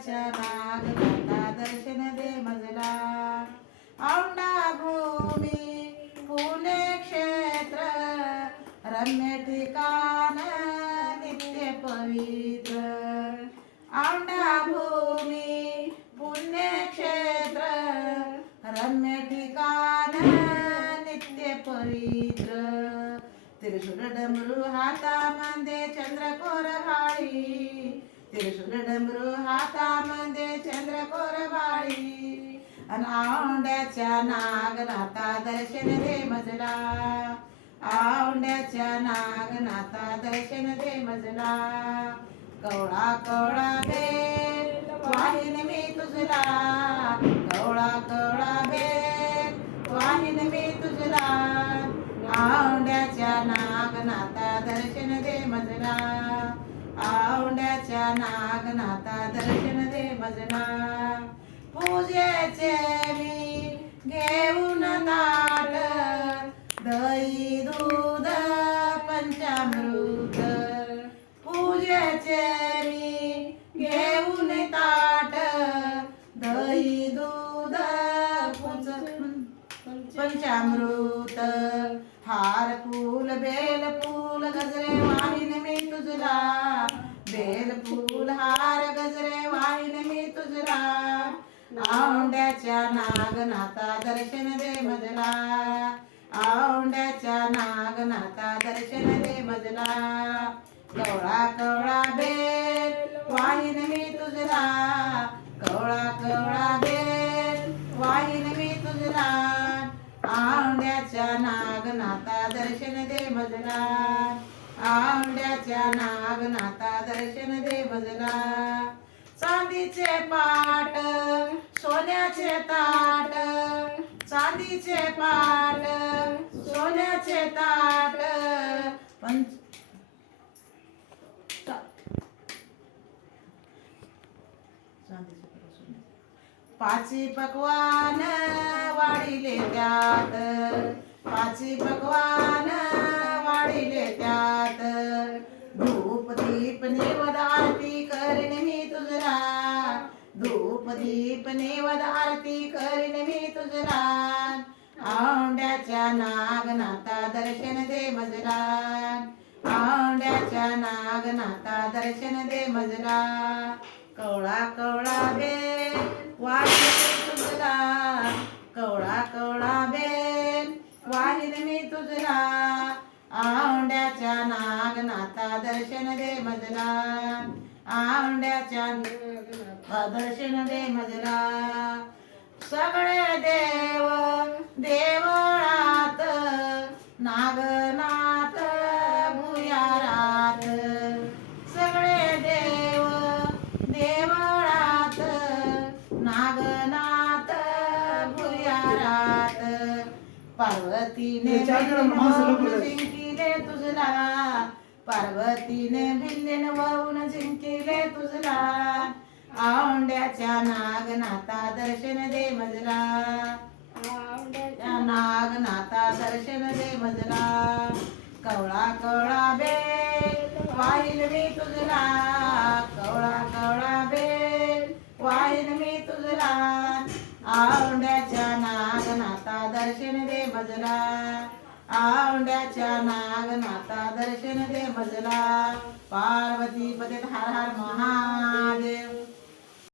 औंड्याच्या नागनाथा दर्शन दे मजला. औंढा भूमी पुण्यक्षेत्र रम्य ठिकाण नित्य पवित्र. औंढा भूमी पुण्यक्षेत्र रम्य ठिकाण नित्य पवित्र. त्रिशूल डमरू हातामध्ये चंद्रकोर भाळी. त्रिशूल डमरू हातामध्ये चंद्रकोर भाळी. अन औंड्याच्या नागनाथा दर्शन दे मजला. औंड्याच्या नागनाथा दर्शन दे मजला. कवळा कवळा बेल वाहिन मी तुझला. कवळा कवळा बेल वाहिन मी तुझला. औंड्याच्या नागनाथा दर्शन दे मजला. औंड्याच्या नागनाथा दर्शन दे मजला. पूजेचे मी घेऊन ताट दही दूध पंचामृत. पूजेचे मी घेऊन ताट दही दूध पंचामृत. हार फूल बेल फूल गजरे वाहिन मी तुझला. बेल फूल हार गजरे वाहिन मी तुझला. औंड्याच्या नागनाथा दर्शन दे मजला. औंड्याच्या नागनाथा दर्शन दे मजला. कवळा कवळा बेल वाहिन मी तुझला. कवळा कवळा बेल वाहिन मी तुझला. औंड्याच्या नागनाथा दर्शन दे मजला. औंड्याच्या नागनाथा दर्शन दे मजला. चांदीचे पाट सोन्याचे ताट. चांदीचे पाट सोन्याचे ताट पाची पकवान वाढिले त्यात. पाची पकवान वाढिले त्यात. धूप दीप निवद आरती करीन मी तुझला. धूप दीप निवद आरती करीन मी तुझला. औंड्याच्या नागनाथा दर्शन दे मजला. औंड्याच्या नागनाथा दर्शन दे मजला. कवळा कवळा बेल वाहिन मी तुझला. कवळा कवळा बेल वाहिन मी तुझला. औंड्याच्या नागनाथा दर्शन दे मजला. औंड्याच्या दर्शन दे मजला. सगळे देव देवळात नागनाथ भुयारात. सगळे देव देवळात नागनाथ भुयारात. पार्वतीने जिंकिले तुझला. पार्वतीने भिल्लेन वाहून जिंकिले तुझला. औंड्याच्या नागनाथा दर्शन दे मजला. औंड्याच्या नागनाथा दर्शन दे मजला. कवळा कवळा बेल वाहिन मी तुझला. कवळा कवळा बेल वाहिन मी तुझला. औंड्याच्या नागनाथा दर्शन दे मजला. औंड्याच्या नागनाथा दर्शन दे मजला. पार्वती पते हर हर महादेव.